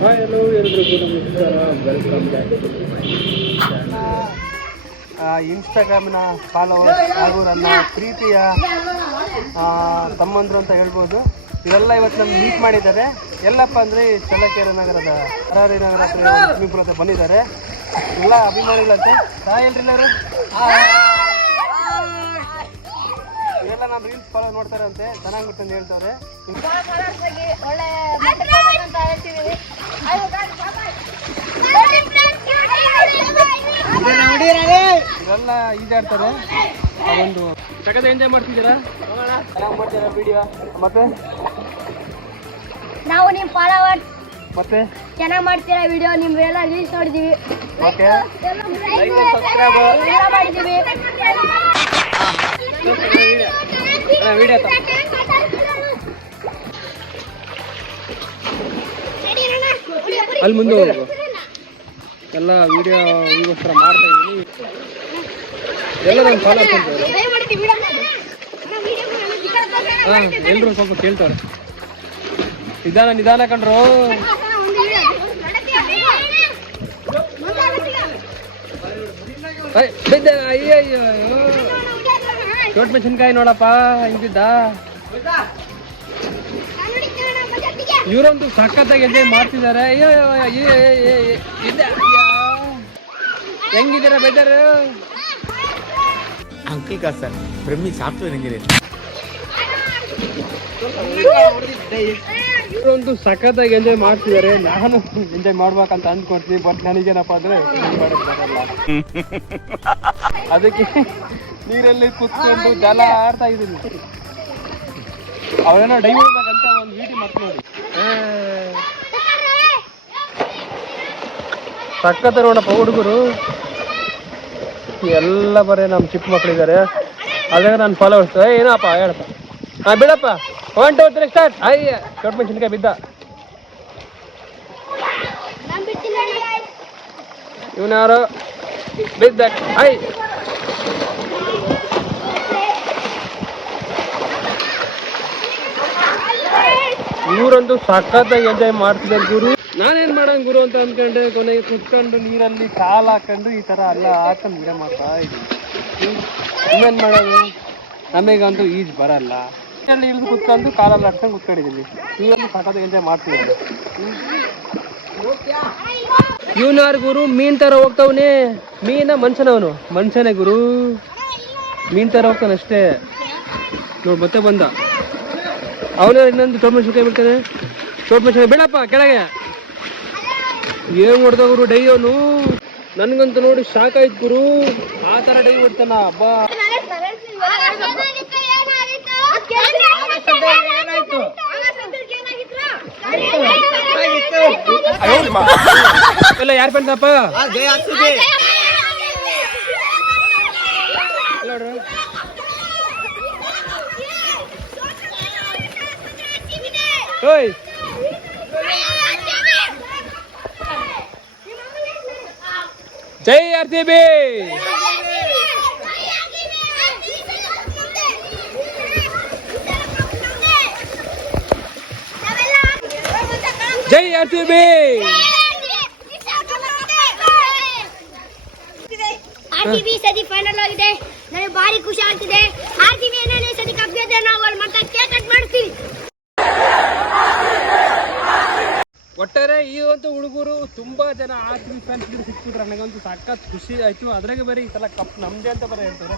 Hi hello ಎಲ್ರಿಗೂ ನಮಸ್ಕಾರ. Welcome ಇನ್ಸ್ಟಾಗ್ರಾಮಿನ followers ಹಾಗೂ ನನ್ನ ಪ್ರೀತಿಯ ತಮ್ಮಂದ್ರು ಅಂತ ಹೇಳ್ಬೋದು. ಇವರೆಲ್ಲ ಇವತ್ತು ನಮ್ಗೆ ಮೀಟ್ ಮಾಡಿದ್ದಾರೆ. ಎಲ್ಲಪ್ಪ ಅಂದರೆ ಚಳ್ಳಕೆರೆ ನಗರದ ಹರಾರಿ ನಗರ ಸ್ವಿಮ್ಮಿಂಗ್ ಪೂಲ್ ಹತ್ರ ಬಂದಿದ್ದಾರೆ. ಎಲ್ಲ ಅಭಿಮಾನಿಗಳಂತೆ. ಹಾಯ್ ಎಲ್ರಿ ನಮ್ಮ ರೀಲ್ಸ್ ಫಾಲೋ ನೋಡ್ತಾರಂತೆ ಚೆನ್ನಾಗಿ ಅಂತ ಹೇಳ್ತಾರೆ. ಇವರೆಲ್ಲ ಈಜಾಡ್ತಾರೆ ಒಂದು ಚಕದ ಎಂಜಾಯ್ ಮಾಡ್ತಿದ್ದೀರಾ? ಚೆನ್ನಾಗಿ ಮಾಡ್ತೀರಾ ವಿಡಿಯೋ ಮತ್ತೆ? ನಾವು ನಿಮ್ ಫಾಲೋವರ್ ಮತ್ತೆ? ಚೆನ್ನಾಗಿ ಮಾಡ್ತೀರಾ ವಿಡಿಯೋ ನಿಮ್ಗೆಲ್ಲ ರೀಲ್ಸ್ ನೋಡಿದೀವಿ. ಓಕೆ ಲೈಕ್ ಸಬ್ಸ್ಕ್ರೈಬ್ ಎಲ್ಲ ಮಾಡಿದೀವಿ. ಅಲ್ಲಿ ಮುಂದೆ ಹೋಗು. ಎಲ್ಲ ವಿಡಿಯೋ ಈಗೋಸ್ಕರ ಮಾಡ್ತಾ ಇದ್ದೀನಿ. ಎಲ್ಲ ನಾನು ಫಾಲೋ ಹಾಂ ಎಲ್ಲರೂ ಸ್ವಲ್ಪ ಕೇಳ್ತಾರೆ. ನಿಧಾನ ನಿಧಾನ ಕಂಡ್ರು ಅಯ್ಯೋ ಅಯ್ಯೋ. ದೊಡ್ಡ ಮೆಣಸಿನ್ಕಾಯಿ ನೋಡಪ್ಪ ಹಿಂಗಿದ್ದ? ಇವರೊಂದು ಸಖತ್ತಾಗಿ ಎಂಜಾಯ್ ಮಾಡ್ತಿದ್ದಾರೆ. ಹೆಂಗಿದೆ. ಹೆಂಗಿದ್ದೀರಾ ಬೇಜಾರು ಅಂಕಲ್ ಕಾ ಸರ್ ಬ್ರಹ್ಮಿ ಸಾಫ್ಟ್ವೇರ್ ಇಂಜಿನಿಯರ್ ಒಂದು ಸಖತ್ತಾಗಿ ಎಂಜಾಯ್ ಮಾಡ್ತಿದ್ದಾರೆ. ನಾನು ಎಂಜಾಯ್ ಮಾಡ್ಬೇಕಂತ ಅಂದ್ಕೊಡ್ತೀನಿ ಬಟ್ ನನಗೇನಪ್ಪ ಅಂದ್ರೆ ಅದಕ್ಕೆ ನೀರಲ್ಲಿ ಕುತ್ಕೊಂಡು ಜಲ ಆಡ್ತಾ ಇದ್ದೀನಿ. ಅವೇನೋ ಡೈ ಹೋಗ್ಬೇಕಂತ ಒಂದು ವಿಡಿಯೋ ಮತ್ತೆ ನೋಡಿ. ಸಕ್ಕತ್ತ ನೋಡಪ್ಪ ಹುಡುಗರು. ಎಲ್ಲ ಬರೀ ನಮ್ಮ ಚಿಕ್ಕ ಮಕ್ಕಳಿದ್ದಾರೆ ಅದೇ ನಾನು ಫಾಲೋವರ್ಸ್ ಏನಪ್ಪ ಹೇಳಪ್ಪ. ಹಾಂ ಬಿಡಪ್ಪ. ಒನ್ ಟು ತ್ರೀ ಸ್ಟಾರ್ಟ್ ಅಯ್ಯ ದೊಡ್ಡ ಮೆಣಸಿನ್ಕಾಯಿ ಬಿದ್ದ. ಇವನಾರು ಬಿದ್ದ. ಐ ಇವರಂತೂ ಸಖತ್ತಾಗಿ ಎಂಜಾಯ್ ಮಾಡ್ತಿದ್ದಾರೆ ಗುರು. ನಾನೇನ್ ಮಾಡೋಣ ಗುರು ಅಂತ ಅಂದ್ಕೊಂಡೆ ಕೊನೆಗೆ ಕುತ್ಕೊಂಡು ನೀರಲ್ಲಿ ಕಾಲು ಹಾಕೊಂಡು ಈ ತರ ಅಲ್ಲ ಹಾಕೊಂಡು ಗಿಡ ಮಾಡ್ತಾ ಇದ್ದೀನಿ. ಇನ್ನೇನ್ ಮಾಡೋದು? ನಮಗಂತೂ ಈಜ್ ಬರಲ್ಲ. ಅಲ್ಲಿ ಇಳಿದು ಕುತ್ಕೊಂಡು ಕಾಲಲ್ಲಿ ಹಾಕೊಂಡು ಕುತ್ಕೊಂಡಿದ್ದೀನಿ. ನೀರಲ್ಲಿ ಸಖತ್ತಾಗಿ ಎಂಜಾಯ್ ಮಾಡ್ತಿದ್ದಾರೆ. ಇವನಾರು ಗುರು, ಮೀನ್ ತರ ಹೋಗ್ತಾವನೆ. ಮೀನ ಮನುಷ್ಯನವನು. ಮನುಷ್ಯನೇ ಗುರು. ಮೀನ್ ತರ ಹೋಗ್ತಾನೆ ಅಷ್ಟೇ. ನೋಡ್ ಮತ್ತೆ ಬಂದ. ಅವನ ಇನ್ನೊಂದು ಟೋಪ್ ಮೆಣಸಿನ್ಕಾಯಿ ಬಿಡ್ತಾನೆ. ಟೋಪ್ ಮೆಣಸಿನ್ಕಾಯಿ ಬೇಡಪ್ಪ ಕೆಳಗೆ. ಏನ್ ಮಾಡ್ದ ಗುರು ಡೈ ಅವನು? ನನ್ಗಂತೂ ನೋಡಿ ಸಾಕಾಯ್ತು ಆಯ್ತು ಗುರು. ಆ ತರ ಡೈ ಹೊಡ್ತಾನ ಅಬ್ಬಾ. ಎಲ್ಲ ಯಾರು ಬಂದಪ್ಪ ಓಯ್ ಜೈ ಆರ್ ಸಿ ಬಿ ಜೈ R C B RCB ಸದಿ final ಆಗಿದೆ ನನಗೆ ಭಾರಿ ಖುಷಿ ಆಗ್ತಿದೆ ಆರ್ಸಿಬಿ ಒಟ್ಟಾರೆ ಹುಡುಗರು ತುಂಬಾ ಜನ ಆರ್ಮಿ ಬಿ ಫ್ಯಾನ್ಸ್ ಸಿಕ್ಬಿಟ್ರೆ ನನಗಂತೂ ಸಖತ್ ಖುಷಿ ಆಯ್ತು. ಅದ್ರಾಗೆ ಬೇರೆ ಈ ಸಲ ಕಪ್ ನಮ್ದೇ ಅಂತ ಬರ ಹೇಳ್ತಾರೆ.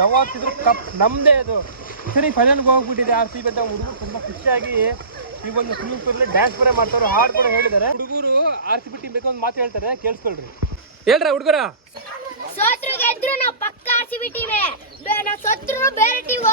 ಯಾವತ್ತಿದ್ರು ಕಪ್ ನಮ್ದೇ ಅದು. ಸರಿ ಫೈನಲ್ಗೆ ಹೋಗ್ಬಿಟ್ಟಿದೆ ಆರ್ ಸಿ ಬಿ ಅಂತ ಹುಡುಗರು ತುಂಬಾ ಖುಷಿಯಾಗಿ ಈ ಒಂದು ಸ್ವಿಮ್ಮಿಂಗ್ ಪೂಲ್ ಡ್ಯಾನ್ಸ್ ಬೇರೆ ಮಾಡ್ತಾರೆ. ಹಾಡು ಕೂಡ ಹೇಳಿದ್ದಾರೆ. ಹುಡುಗರು ಆರ್ ಸಿ ಬಿ ಟೀಮ್ ಬೇಕು ಒಂದು ಮಾತು ಹೇಳ್ತಾರೆ. ಕೇಳಿಸ್ಕೊಳ್ರಿ. ಹೇಳ್ರ ಹುಡುಗರ. ಸೋತ್ರು ಗೆದ್ರು ನಾವು ಪಕ್ಕ ಆರ್ಸಿಬಿ ಟೀಮೇ ನಾವು ಸೋತ್ರು ಬೇರೆ ಟೀಮ್